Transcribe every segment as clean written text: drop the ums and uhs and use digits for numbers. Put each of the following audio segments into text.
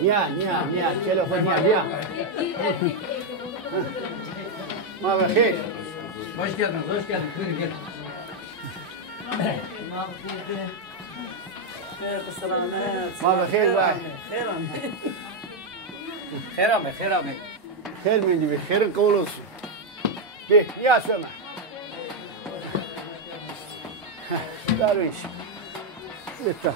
Niye? Telefon niye? Merhaba, hayır. Hoş geldiniz. Buyurun gelin. Merhaba, hayır var. Hayır abi. Hayır mı gibi? Hayırın kabul olsun. Bir, niye söyleme? Darwiş. Lütfen.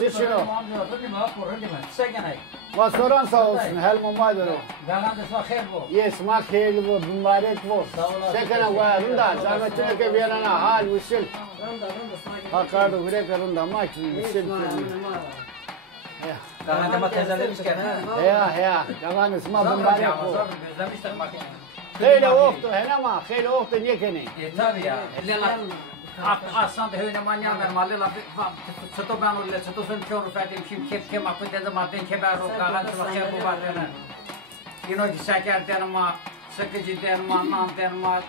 Dişino. Vasoran sağ olsun. Helmum vardır o. Yes, mak hayırlı bu. Mübarek bu. Sekene varın da. Zahmetine ke bir yana hal usul. Hakardı hürek arında mak usul. Daha önce teyzelerimiz geldi. Ya. Yalan isma mübarek bu. Hele oldu, hele oldu niye kene? Tabii ya. Aslan da höyne manyan ben malıyla çato ben öyle çato son çoğu fetim kim akıl dedi madden keber o kalan sıvı bu var yani. Yine ki şeker denma, sıkıcı denma, nan denma.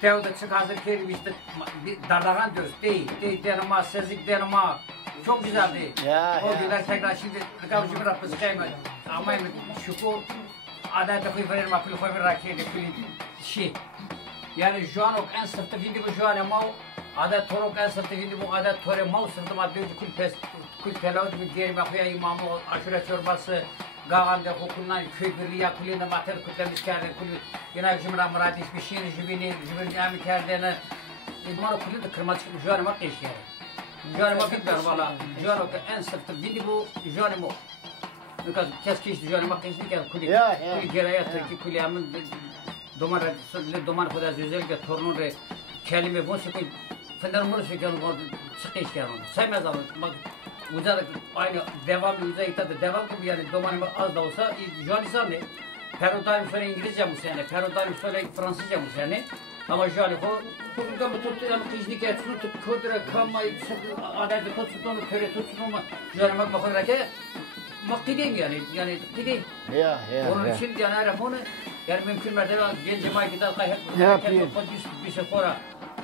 Tevde çık hazır kerim işte dardagan diyoruz değil denma, sezik denma. Çok güzel değil. O güler tekrar şimdi kavuşu bir rapı sıkayım ama şükür adeta koy verir makul koy verir rakiyede şey. Yani şu an o en sırtı vindi bu şu an ama adet torok en sırtı vindi bu adet tore mal sırtı madde kul pelavut bir geri bakıya imamı aşure çorbası gağanda kokundan köy birliği kulüne mater kutlamış kârden kulü yine cümle muradiş bir şiir jibini yami kârdene idmanı kulü de kırma çıkmış şu an ama eş yani. Şu an ama bitmiyor valla. Şu an o en sırtı vindi bu şu an ama because keski işte şu an ama kesinlikle kulü geraya tırki kulü amın Domar خدا زوزل که تورنو ره کلمه بونسی که فندر مرش کردن و سقیش کردن. سعی می‌کنم وجود aynı devam yüzey itadı devam gibi yani domar az da olsa Juanistan ne? Peru'dan sonra İngilizce mi yani? Peru'dan sonra Fransızca mı yani? Ama şu an bu mu tuttu ama kızlık etsin tut kodra kama adayda tutsun töre tutsun ama şu an bakın ki vakti yani değil. Ya. Onun için yani arafonu yani mümkün mertebe genç cemaat gider kayıp bir sefora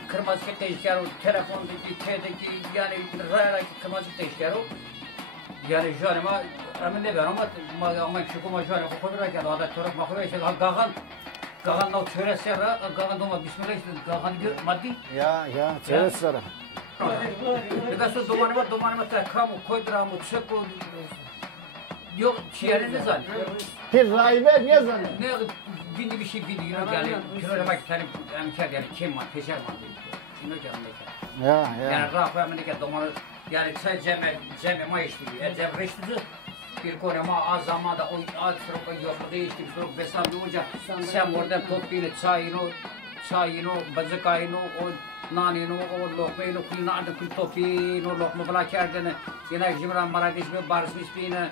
kırmızı teşkil telefondaki şeydeki yani rayla kırmızı teşkil yani şu an ama ne ben ama şu kuma şu an kopara geldi adet torak makroya şey gagan da töresi ara gagan doma bismillah gagan maddi Ya töresi ara Because dumanıma ta kamu koydramı çökü yok şiirin ne zannı bir rayber ne zannı ne bindi bir şey bindi yani kilometre tarim amkar yani kim var peşer var şunu canım yani rafa amerika dumanı yani sen ceme maaşlı cem reştüzü bir konu ama az zamanda o az sonra yok değişti sonra besan olunca sen oradan toplayıp çayını bazıkayını o nanino o lokmayını kulina adı kul toplayını lokma bala kerdene yine cimran maradiş ve barsmış bine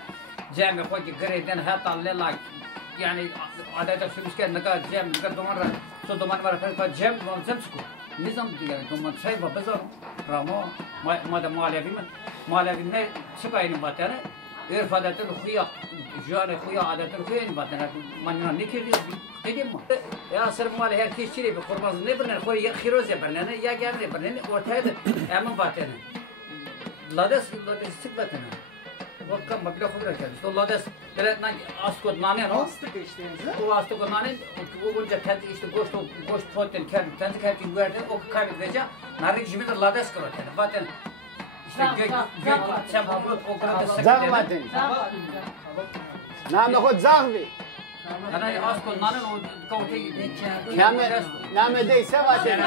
cem koy ki greden hatta lela yani adeta sürüşken ne kadar cem ne kadar domar var falan cem sıkı nizam diye domar şey var bazar ramo malevi ne çıkayını batana irfadatın huya jare huya adetın huya batana manna ne kiriyor dedim mi ya sırf mal herkes çile bir kurbanız ne birine koy ya khiroz ya birine ya geldi birine ortaya hemen batana lades sık batana Vakam babila khudra kya. To lades teretna asko nane no. Astık işte. O asko nane o bunca kendi işte goş foten kendi verdi o kaybedece. Narik jimi de lades karo yani. Baten işte gök sen o kadar sık. Zahmetin. Name khod zahvi. Ana asko nane o kavte name de sevaten.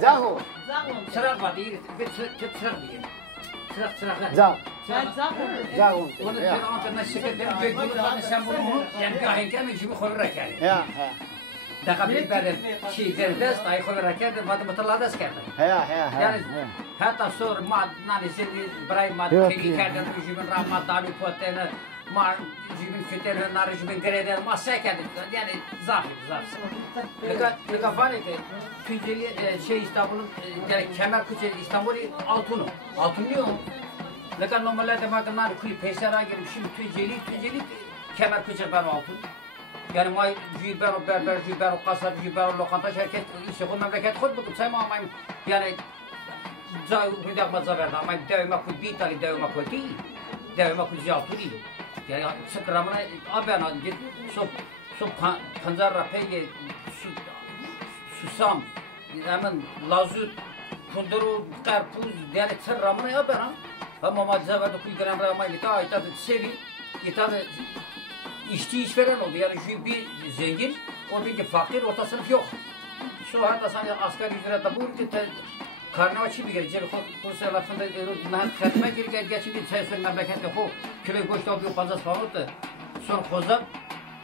Zahu. Sıra var değil. Bir sıra değil. Zah. Zahun. Onu antrenman şirketlerin büyük sen bunu yani bir ahenken gibi koyarak yani. Ya. Daha bir böyle şeyleri de stay koyarak yani matematiklarda skerdi. Ya. Yani hatta sonra nane bray matematik kerden jimin rahmat dalu potene mar jimin fitene nar jimin greden masaya kerdi. Yani zahir. Ne kafane ki Tunceli İstanbul'un yani Kemerküçe İstanbul'u altın diyor. Lekin normalde bakımlar kulüp peşara girip şimdi Tunceli Kemerküçe ben altın. Yani may jüber o berber jüber o kasap jüber o lokanta şirket işe bu memleket khud bu sayma ama yani zaten mazza verdi ama devma ku bir tane devma ku ti devma ku jaturi yani sıkramına abana git so panzar rapeye susam hemen lazut kunduru karpuz yani sıkramına abana ama mazza verdi ku gram ramay lita ita sevi ita İşçi işveren oldu yani şu bir zengin, o bir fakir, orta sınıf yok. Şu hatta sana asgari ücretle bu ülke karnı açı bir gelecek. Kursa lafında kendime girken geçince çay suyun memlekette bu köle koştu bir fazla falan son koza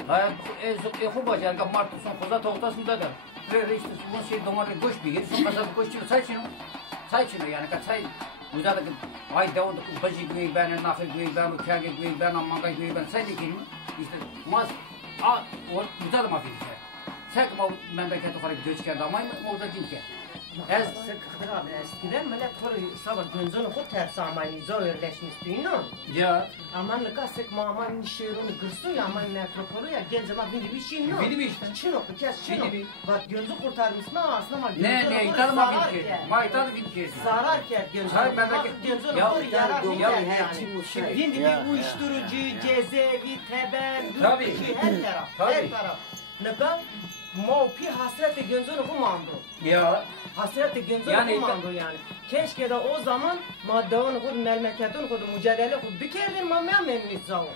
hayat ezu bacar ka martı son koza toktasında da ve işte bu şey domates koş bir son koza koş çıkıyor çay çino yani ka çay müzada ay devam bacı gibi ben nakı gibi ben kâge gibi ben amanga gibi ben çay dikeyim işte mas o müzada mı filan sen ama memlekete olarak göç geldi ama orada değil ki Ez sıkıdır abi eskiden millet böyle sabah gönzonu kut tersi amayını zorlaşmış düğünü. Ya. Aman ne kasık maman şehrunu gırsı ya aman metropolu ya genç ama bir şey ne? Biri bir işte. Çino kes çino. Bak gönzü kurtarmışsın aslında ama ne italma bir şey. Ma italma bir şey. Zarar ki gönzü. Hayır ben belki gönzünü kur yarar yani. Şimdi bir uyuşturucu, cezaevi, tebe, tabii her taraf. Her taraf. Ne kadar Maupi hasreti gönzünü kumandı. Ya. Hasreti gönzünü kumandı yani. Keşke de o zaman maddeonu kudu, memleketin kudu, mücadele kudu. Bir kere mamaya memnun zavu.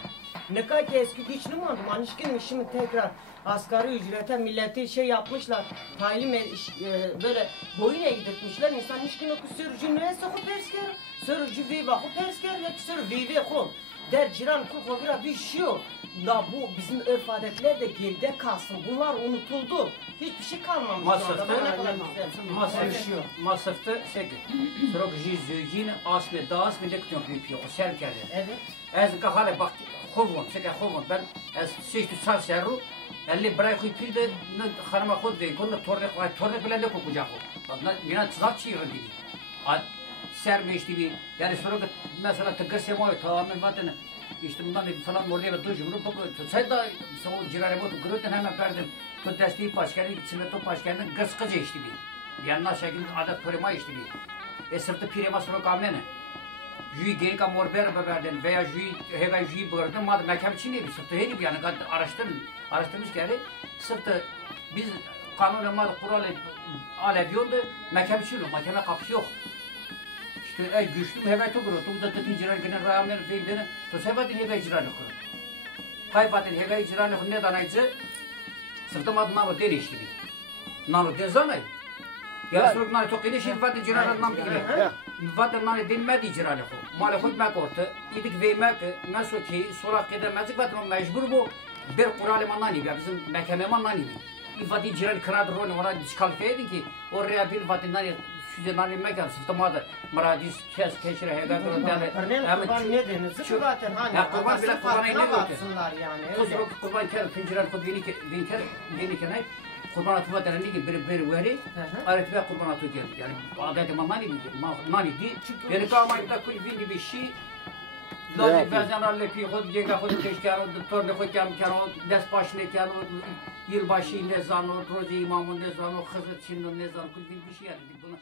Ne kadar ki eski güçlü mandı. Manişkin şimdi tekrar asgari ücrete milleti şey yapmışlar. Taylim böyle boyun eğdirtmişler. İnsan nişkin oku sürücü nüvesi oku persker. Sürücü viva oku persker. Ya ki sürücü viva kul. Der ciran kul kovira bir şey yok. Da bu bizim örf adetler de geride kalsın. Bunlar unutuldu. Hiçbir şey kalmamış. Masrafta şey Sırok jizücin asme dağız mı dektiyon yapıyor. O serkede. Evet. Ez kahale bak kovun. Şeker kovun. Ben ez seçti sar serru. Elli bırak koyup de hanıma kod ve konu torne bile ne kokacak o. Bana çırak çiğren gibi. Sermeşti bir. Yani sonra mesela tıgırsem o tamamen zaten işte bundan falan oraya ve duşum rup sen de son cirare bu gröten hemen verdim. Bu desteği başkanı içime top başkanı gıskıcı işte bir. Yanına şekilde adet koruma işte bir. Sırtı pirema sonra kamene. Jüy geri ka morber verdim veya jüy jüy bördüm madem mekan için ne bir sırtı heri bir yani araştırmış yani sırtı biz kanun madem kuralı aleviyondu mekan için makine kapısı yok. İşte güçlü hemen çok kuruldu. Bu da tetinciler gene rağmen filmlerini to sebatin hega icra kuruldu. Kaybatin hega icra ne danaycı sırtım adına mı deri işte bir. Nano dezanay. Ya sonra nano çok geniş fatin icra nam değil. Fatin nano bilmedi icra ne kur. Mala hükmek orta. İdik veymek mesuki sonra kedemezlik fatin mecbur bu bir kuralı manani ya bizim mekeme manani. İfade icra kıradır onu ona diskalifiye edin ki oraya bir fatin nano Şüze nani mekan sırtımada maradis kes keşire hega kuruldu. Örneğin kurban ne denir? Zaten hani kurban bile kurban ne baksınlar yani. Kurban ker finceler kod beni kenay kurban atma dereni ki bir veri aretbe kurban atı gel yani adeti mani di yani kamayda kul vindi bir şey lazım bazen lepi hod jega hod keşkar torne hod kam des başne kan yılbaşı ne zan o proje imamın ne zan o hızlı çin'in ne zan kul bir şey yani buna